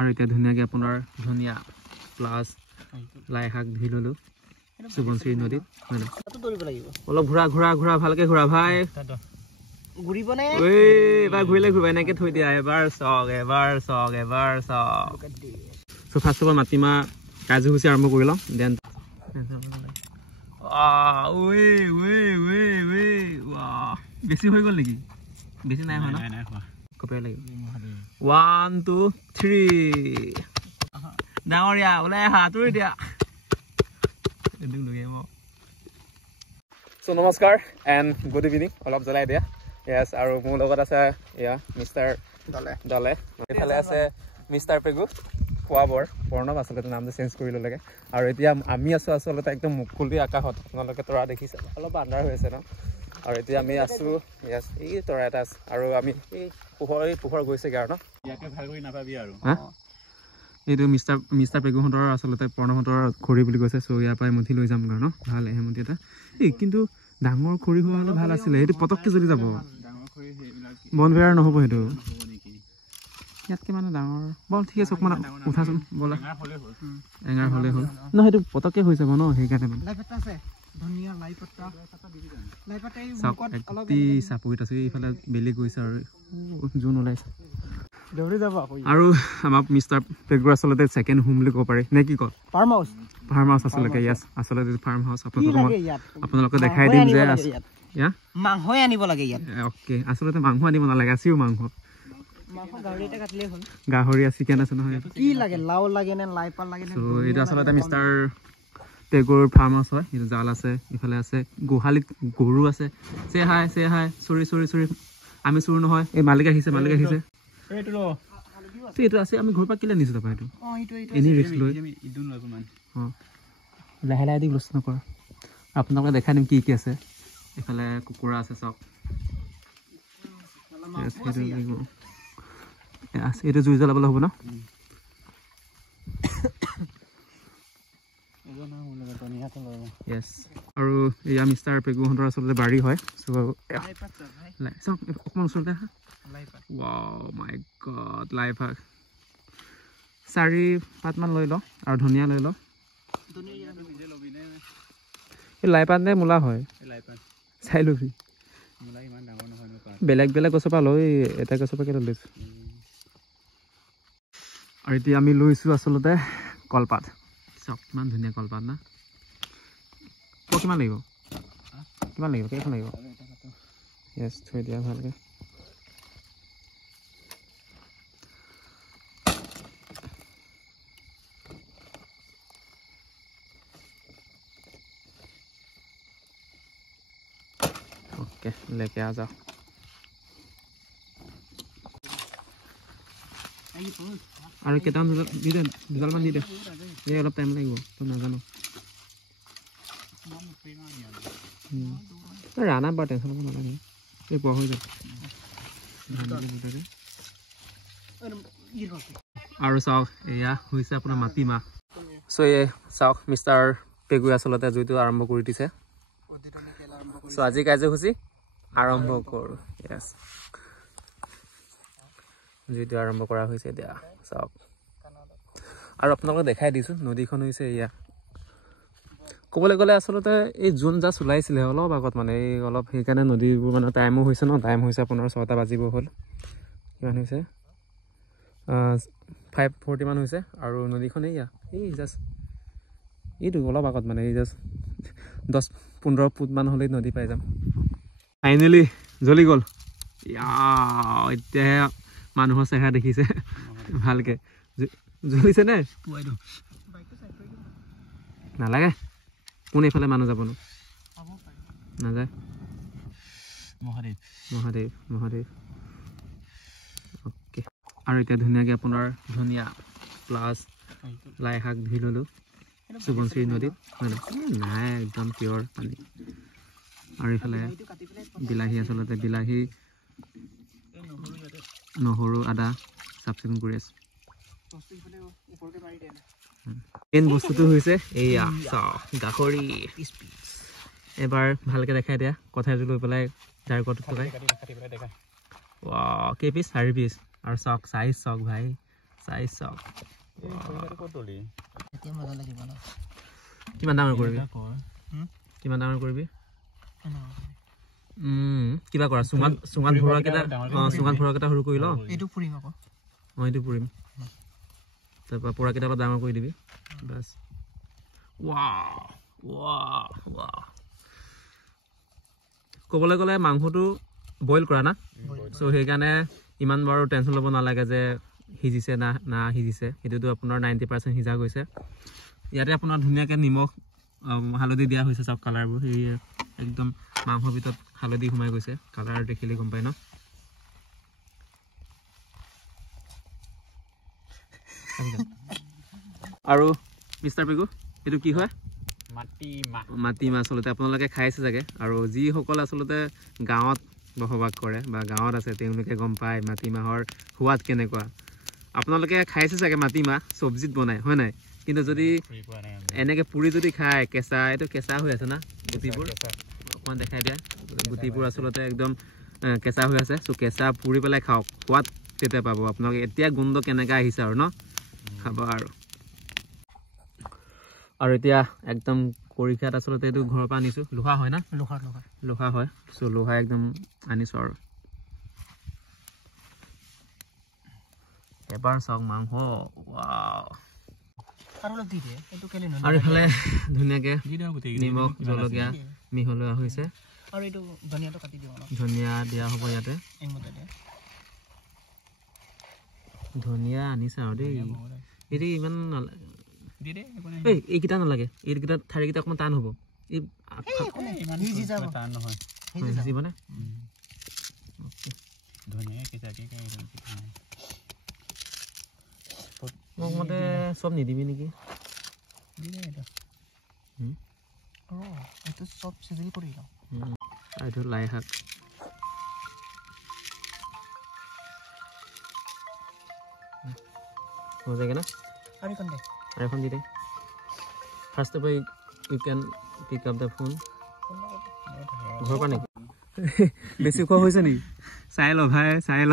আৰু এতিয়া ধুনীয়াকৈ আপোনাৰ ধনিয়া প্লাছ লাই শাক ধুই ল'লোঁ সুবনশ্ৰী নদীত হয় না অলপ ঘূৰা ঘূৰা ঘূৰা ভালকৈ ঘূৰা ভাই এবাৰ ঘূৰিলে ঘূৰিবা এনেকৈ থৈ দিয়া এবাৰ চাওক চ' ফাৰ্ষ্ট অফ অল মাটিমাহ কাজুগুচি আৰম্ভ কৰি লওঁ দেন বেছি হৈ গ'ল নেকি বেছি নাই হোৱা নাই কপিয়াই লাগিব 1 2 3 ডাঙৰীয়া ওলাই আহা আঁতৰি দিয়া চ' নমস্কাৰ এণ্ড গুড ইভিনিং অলপ জ্বলাই দিয়া য়েছ আৰু মোৰ লগত আছে এয়া মিষ্টাৰ দলে এইফালে আছে মিষ্টাৰ পেগু খোৱা বৰ প্ৰণৱ আচলতে নামটো চেঞ্জ কৰি ল'লেগে আৰু এতিয়া আমি আছোঁ আচলতে একদম মুকলি আকাশত আপোনালোকে তৰা দেখিছে অলপ আন্ধাৰ হৈ আছে ন আৰু এতিয়া আমি আছোঁ য়েছ এই তৰা এটা আছে আৰু আমি এই পোহৰ গৈছেগৈ আৰু ন ইয়াকে ভাল কৰি নাপাবি আৰু এইটো মিষ্টাৰ পেগুহঁতৰ আচলতে প্ৰণৱহঁতৰ খৰি বুলি কৈছে চ' ইয়াৰ পৰাই মুঠি লৈ যাম ন ভাল এহেমতি এটা এই কিন্তু ডাঙৰ খৰি হোৱা হ'লে ভাল আছিলে সেইটো পটককৈ জ্বলি যাব বনবেৰাৰ নহ'ব সেইটো ইয়াতকৈ মানে ডাঙৰ বল ঠিক আছে অকণমান উঠাচোন বলা এঙাৰ হ'লেই হ'ল ন সেইটো পটককৈ হৈ যাব ন সেইকাৰণে মানে চাপৰিত আছোঁ এইফালে বেলি গৈছে আৰু জোন ওলাইছে আৰু আমাৰ মিষ্টাৰ পেগুৰ আচলতে ছেকেণ্ড হোম বুলি ক'ব পাৰি নে কি কয় ফাৰ্ম হাউচ আচলতে য়েছ আচলতে ফাৰ্ম হাউচ আপোনালোকে দেখাই দিম যে মাংসই আনিব লাগে ইয়াত অ'কে আচলতে মাংস আনিব নালাগে আছেও মাংস গাহৰি চিকেন আছে নহয় কি লাগে লাও লাগে নে লাইপাত লাগে নে এইটো আচলতে মিষ্টাৰ পেগুৰ ফাৰ্ম হাউচ হয় এইটো জাল আছে ইফালে আছে গোহালিত গৰু আছে চে হাই চৰি আমি চুৰ নহয় এই মালিক আহিছে এইটো আছে আমি ঘৰৰ পৰা কেলৈ নিছোঁ তাৰপৰা এইটো এনেই ৰিস্ক লৈ অঁ লাহে লাহে দি হুলস্থ নকৰ আপোনালোকে দেখাই দিম কি আছে এইফালে কুকুৰা আছে চাওক এইটো জুই জ্বলাবলৈ হ'ব ন য়েছ আৰু এয়া মিষ্টাৰ পেগুহঁতৰ আচলতে বাৰী হয় চ' চাওক অকণমান ওচৰতে আহা ৱাও মাই গড লাই শাক 4-5 মান লৈ লওঁ আৰু ধনিয়া লৈ লওঁ এই লাই পাত নে মূলা হয় চাই ল'বি বেলেগ গছৰ পৰা লৈ এটা গছৰ পৰা কেইটা লৈছোঁ আৰু এতিয়া আমি লৈছোঁ আচলতে কলপাত চাওক কিমান ধুনীয়া কলপাত না কিমান লাগিব কেইখন লাগিব য়েছ থৈ দিয়া ভালকৈ ओके लेके आ जाओ और केटान दुडालमान দি দে এই অলপ টাইম লাগিব তো নাজানো ৰাণা বা টেনচন ল'ব নালাগে এই পোৱা হৈ যাব আৰু চাওক এয়া হৈছে আপোনাৰ মাটিমাহ চ' এই চাওক মিষ্টাৰ পেগুৱে আচলতে জুইটো আৰম্ভ কৰি দিছে চ' আজি কাৰ্যসূচী আৰম্ভ কৰোঁ য়েছ জুইটো আৰম্ভ কৰা হৈছে এতিয়া চাওক আৰু আপোনালোকে দেখাই দিছোঁ নদীখন হৈছে এয়া ক'বলৈ গ'লে আচলতে এই জোন জাষ্ট ওলাইছিলে অলপ আগত মানে এই অলপ সেইকাৰণে নদীবোৰ মানে টাইমো হৈছে ন টাইম হৈছে আপোনাৰ 6টা বাজিব হ'ল কিমান হৈছে 5:40 মান হৈছে আৰু নদীখন এয়া এই জাষ্ট এইটো অলপ আগত মানে এই জাষ্ট 10-15 ফুট মান হ'লেই নদী পাই যাম ফাইনেলি জ্বলি গ'ল এতিয়াহে মানুহৰ চেহেৰা দেখিছে ভালকৈ জ্বলিছে নে নালাগে কোন এইফালে মানুহ যাব নো নাযায় মহাদেৱ অ'কে আৰু এতিয়া ধুনীয়াকৈ আপোনাৰ ধনিয়া প্লাছ লাই শাক ধুই ল'লোঁ সুবনশ্ৰী নদীত হয় নাই একদম পিয়ৰ পানী আৰু এইফালে বিলাহী আচলতে বিলাহী নহৰু আদা চাফ চিকুণ কৰি আছোঁ মেইন বস্তুটো হৈছে এইয়া গাহৰি এবাৰ ভালকৈ দেখাই দিয়া কথাটো লৈ পেলাই যাৰ কত পকাই ৱাও কেই পিচ 4 পিচ আৰু চাওক চাইজ চাওক ভাই চাইছ এতিয়া মজা লাগিব ন কিমান ডাঙৰ কৰিবি কিমান ডাঙৰ কৰিবি কিবা কৰা চুঙাত ভৰোৱা কেইটা সৰু কৰি ল এইটো পুৰিম আকৌ এইটো পুৰিম তাৰপৰা পোৰা কেইটা অলপ ডাঙৰ কৰি দিবি বাছ ক'বলৈ গ'লে মাংসটো বইল কৰা না চ' সেইকাৰণে ইমান বাৰু টেনশ্যন ল'ব নালাগে যে সিজিছে না সিজিছে সেইটোতো আপোনাৰ 90% সিজা গৈছে ইয়াতে আপোনাৰ ধুনীয়াকৈ নিমখ হালধি দিয়া হৈছে চব কালাৰবোৰ সেই একদম মাংসৰ ভিতৰত হালধি সোমাই গৈছে কালাৰ দেখিলে গম পায় ন আৰু মিষ্টাৰ পিগু এইটো কি হয় মাটিমাহ আচলতে আপোনালোকে খাইছে চাগে আৰু যিসকলে আচলতে গাঁৱত বসবাস কৰে বা গাঁৱত আছে তেওঁলোকে গম পায় মাটিমাহৰ সোৱাদ কেনেকুৱা আপোনালোকে খাইছে চাগে মাটিমাহ চব্জিত বনাই হয় নাই কিন্তু যদি এনেকৈ পুৰি যদি খায় কেঁচা এইটো কেঁচা হৈ আছে না গুটিবোৰ অকণমান দেখাই দিয়া গুটিবোৰ আচলতে একদম কেঁচা হৈ আছে চ' কেঁচা পুৰি পেলাই খাওক সোৱাদ তেতিয়া পাব আপোনালোকে এতিয়া গোন্ধ কেনেকৈ আহিছে আৰু ন খাব আৰু এতিয়া একদম খৰিকাত আচলতে এইটো ঘৰৰ পৰা আনিছোঁ লোহা হয় না লোহা হয় চ' লোহা একদম আনিছোঁ আৰু এবাৰ চাওক মাংস আৰু ইফালে ধুনীয়াকৈ নিমখ জলকীয়া মিহলোৱা হৈছে ধনিয়া দিয়া হ'ব ইয়াতে ধনিয়া আনিছে আৰু দেই এইটো ইমান এইকেইটা নালাগে এইকেইটা ঠাৰিকেইটা অকণমান টান হ'ব সিজিবনে মোক মতে চব নিদিবি নেকি এইটো লাই শাক হৈ যায়গৈ না আৰু এখন the they first of you can pick up the phone ঘৰৰ পৰা নেকি বেছি ওখ হৈছে নেকি চাই ল ভাই চাই ল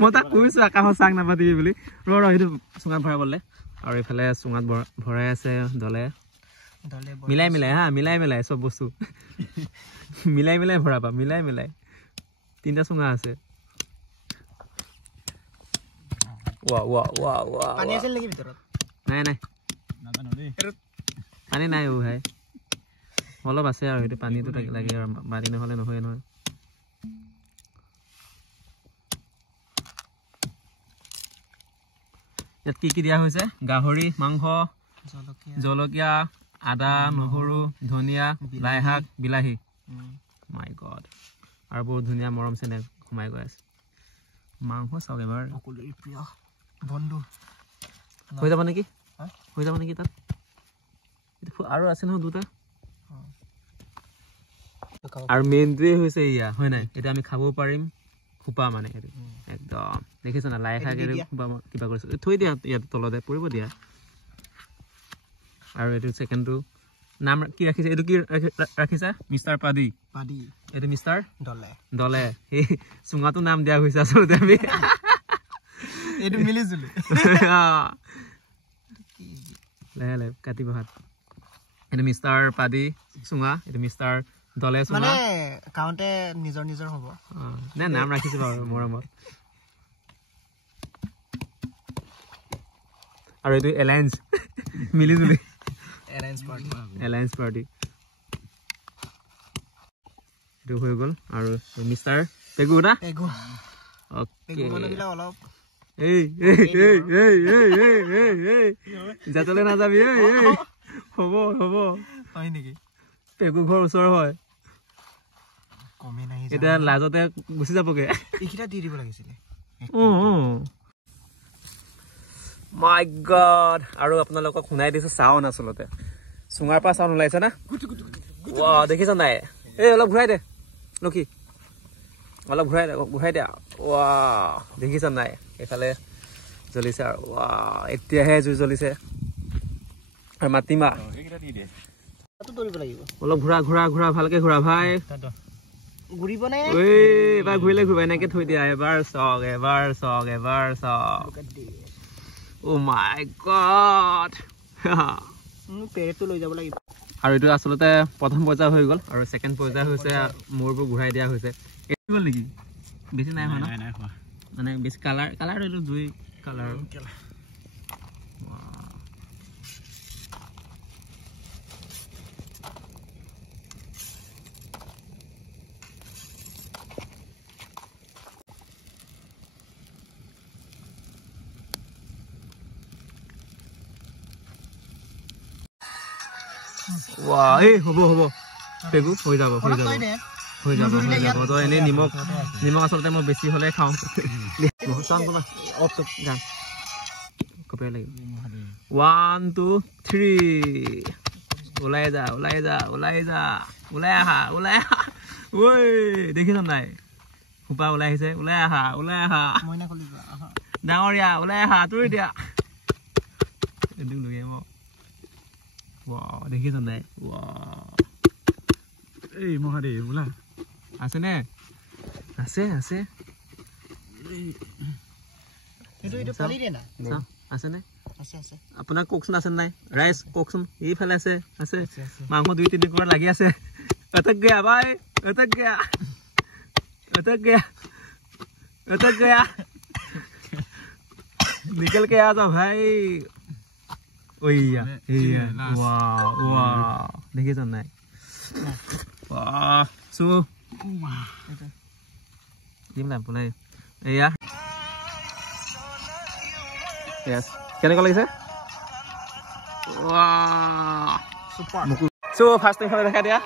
মই তাক কৈছোঁ আকাশত চাং নাপাতিবি বুলি ৰ সেইটো চুঙাত ভৰাবলৈ আৰু এইফালে চুঙাত ভৰাই আছে দলে মিলাই চব বস্তু মিলাই ভৰাবা মিলাই তিনিটা চুঙা আছে নাই পানী নাই ভাই অলপ আছে আৰু সেইটো পানীটো লাগে আৰু পানী নহ'লে নহয় ইয়াত কি দিয়া হৈছে গাহৰি মাংস জলকীয়া আদা নহৰু ধনিয়া লাই শাক বিলাহী মাই গড আৰু বহুত ধুনীয়া মৰম চেনেহ সোমাই গৈ আছে মাংস চাওক এবাৰ প্ৰিয় বন্ধু হৈ যাব নেকি তাত আৰু আছে নহয় দুটা আৰু মেইনটোৱে হৈছে ইয়া হয় নাই এতিয়া আমি খাব পাৰিম খোপা মানে সেইটো একদম দেখিছ না লাই শাক খোপা কিবা কৰিছোঁ থৈ দিয়া ইয়াত তলতে পৰিব দিয়া আৰু এইটো ছেকেণ্ডটো নাম কি ৰাখিছে এইটো কি ৰাখিছা মিষ্টাৰ পাদি এইটো মিষ্টাৰ দলে সেই চুঙাটো নাম দিয়া হৈছে আচলতে আমি এইটো মিলিজুলি লাহে কাটিব হাত এইটো মিষ্টাৰ পাদি চুঙা এইটো মিষ্টাৰ দলে চুঙা কাউণ্টে নিজৰ হ'ব নে নাম ৰাখিছোঁ বাৰু মৰমত আৰু এইটো এলায়েন্স মিলিজুলি এলায়েন্স পাৰ্টি এইটো হৈ গ'ল আৰু মিষ্টাৰ পেগু না যাতলে নাযাবি হ'ব হয় নেকি পেগু ঘৰ ওচৰ হয় এতিয়া লাজতে গুচি যাবগে এইকেইটা দি দিব লাগিছিলে মাই গড আৰু আপোনালোকক শুনাই দিছোঁ চাউন আচলতে চুঙাৰ পৰা চাউন ওলাইছে না দেখিছ নাই এই অলপ ঘূৰাই দে লক্ষী অলপ ঘূৰাই দে দেখিছ নাই এইফালে জ্বলিছে আৰু এতিয়াহে জুই জ্বলিছে আৰু মাটিমাহ অলপ ঘূৰা ভালকে ঘূৰা ভাই ঘূৰিব নে ঐ এবাৰ ঘূৰিলে ঘূৰিবা এনেকে থৈ দিয়া এবাৰ চক ও মাই গড পেৰেটটো লৈ যাব লাগিব আৰু এইটো আচলতে প্ৰথম পৰ্যায় হৈ গ'ল আৰু ছেকেণ্ড পৰ্যায় হৈছে মূৰবোৰ ঘূৰাই দিয়া হৈছে এইটো গ'ল নেকি বেছি নাই হোৱা নাই মানে বেছি কালাৰ এইটো জুই কালাৰ Wow, হ'ব পেগু হৈ যাব তো এনেই নিমখ আচলতে মই বেছি হ'লে খাওঁ কপিয়াই লাগিব 1 2 3 ওলাই আহা ঐ দেখিছ নাই খোপা ওলাই আহিছে ওলাই আহা ডাঙৰীয়া ওলাই আহা তুই দিয়া এইটো লৈ আহিম Wow, দেখিছ নাই এই মহাদেৱ ওলা আছে নে আছে এইটো পালি দে না আছে নে আছে আপোনাৰ কওকচোন আছে নাই ৰাইচ কওকচোন এইফালে আছে মাংস 2-3 টুকুৰা লাগি আছে अटक गया निकल के आ जाओ भाई ओया वाह देखिए तो नहीं वाह सो Tím làm play. Iya. Yes. কেনেকুৱা লাগিছে? Wow. Super. So first ইফালে দেখা দিয়া।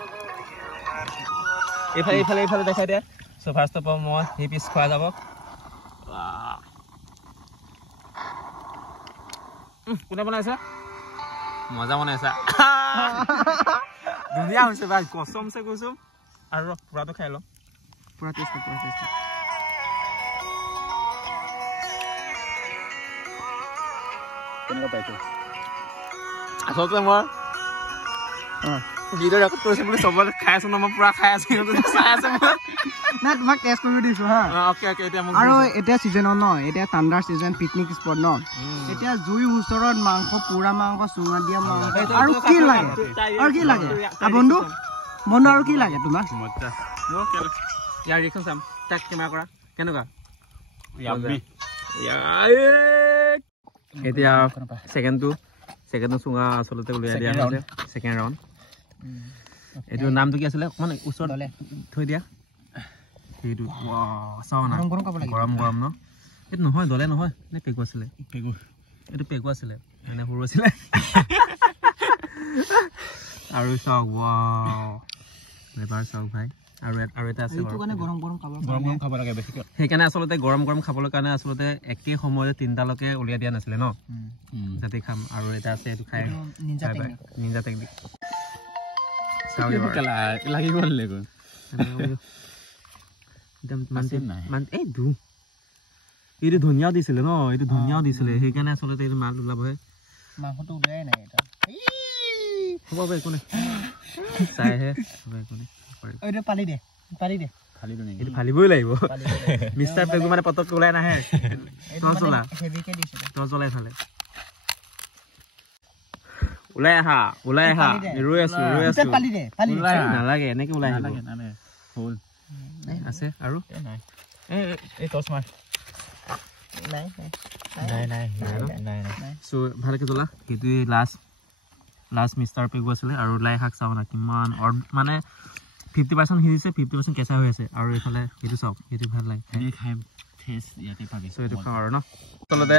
ইফালে দেখা দিয়া। So first of all মই এই পিস খোৱা যাব। Wow. কোনে বনাইছে? মজা বনাইছে। ধুনীয়া হৈছে ভাই কসম সে কৈছো। আৰু পুৰাটো খাই ল। পুৰা টেষ্ট। কেনেকুৱা পাইছো? আচলতে মই ভিডিঅ' ৰেকৰ্ড কৰিছো বুলি সবলে খাই আছো ন মই পুৰা খাই আছো চাই আছে মই না তোমাক টেষ্ট কৰিব দিছো হা ওকে এতিয়া মোক আৰু এতিয়া সিজন ন এতিয়া ঠাণ্ডাৰ সিজন পিকনিক স্পট ন এতিয়া জুই ওচৰত মাংস পুৰা মাংস চুঙা দিয়া মাংস আৰু কি লাগে আ বন্ধু আৰু কি লাগে তোমাক মজা মোক ইয়াৰ ৰিঅ্যাকচন চাম তাক কেমেৰা কৰা কেনেকুৱা ইয়াম্মি এতিয়া সেকেন্ডটো চুঙা আচলতে উলিয়াই দিয়া হৈছে সেকেন্ড ৰাউন্ড এটো নামটো কি আছিল মানে ওচৰত থৈ দিয়া এইটো চাওনা গৰম ন এটো নহয় দলে নহয় নে পেগু আছিলে এটো পেগু আছিলে মানে সৰু আছিলে আৰু চাওক ওয়াও এবাৰ চাওক ভাই আৰু এটা আছে এইটো কাৰণে গৰম খাব লাগে বেছিকৈ সেইকাৰণে আচলতে গৰম খাবলৈ কাৰণে আচলতে একে সময়তে তিনটালৈকে উলিয়াই দিয়া নাছিলে ন যাতে খাম আৰু এটা আছে এইটো খাই নিনজা টেকনিক চাও কেলা লাগি গ'ল লেগো একদম মান এই দু এইটো ধনিয়া দিছিলে ন এইটো ধনিয়া দিছিলে সেইকাৰণে আচলতে এইটো মাল ওলাবহে মাংসটো উলিয়াই নাই এটা হ'ব বে কোনে চাইহে হ'ব কোনে এইটো পালি দে ফালিলো নেকি এইটো ফালিবই লাগিব মিস্টাৰ পেগু মানে পটক ওলাই নাহে তজলা হেভিকে দিছে তজলা ফালে ওলাই আহা ৰৈ আছো পালি দে নালাগে এনেকে ওলাই আহিব হ'ল আছে আৰু এই টচ মাৰ নাই সো ভালকে জ্বলা সেইটো লাষ্ট মিস্টাৰ পেগু আছিলে আৰু লাই শাক চাও না কিমান মানে 50% হিজিছে 50% কেঁচা হৈ আছে আৰু এইফালে সেইটো চাওক সেইটো ভাল লাগে আমি খাই টেষ্ট ইয়াতে পাবি সো এইটো খাওঁ আৰু ন তলতে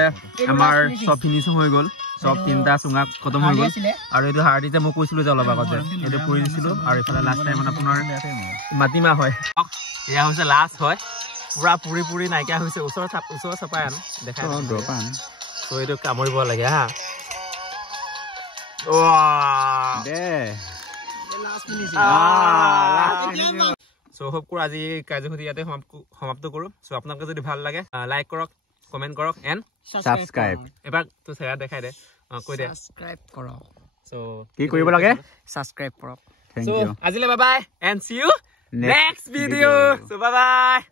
আমাৰ সব ফিনিশিং হৈ গ'ল সব তিনটা চুঙা খতম হৈ গ'ল আৰু এইটো হাৰ্ডি যে মই কৈছিলো যে অলপ আগতে এইটো কৰি দিছিলো আৰু এইফালে লাষ্ট টাইম আপোনাৰ মাটিমা হয় এয়া হৈছে লাষ্ট হয় পুৰা পুৰি নাইকিয়া হৈছে ওচৰ চাপাই আন দেখা দৰপান সো এইটো কামৰিব লাগে হা সো হোপ কৰো আজি কাৰ্যসূচী ইয়াতে সমাপ্ত কৰো সো আপোনালোকে যদি ভাল লাগে লাইক কৰক কমেন্ট কৰক এণ্ড সাবস্ক্ৰাইব এবাৰ তো চেহেৰা দেখাই দে কৈ দে সাবস্ক্ৰাইব কৰক সো কি কৰিব লাগে সাবস্ক্ৰাইব কৰক সো আজিলে bye bye and C U next video. So bye bye.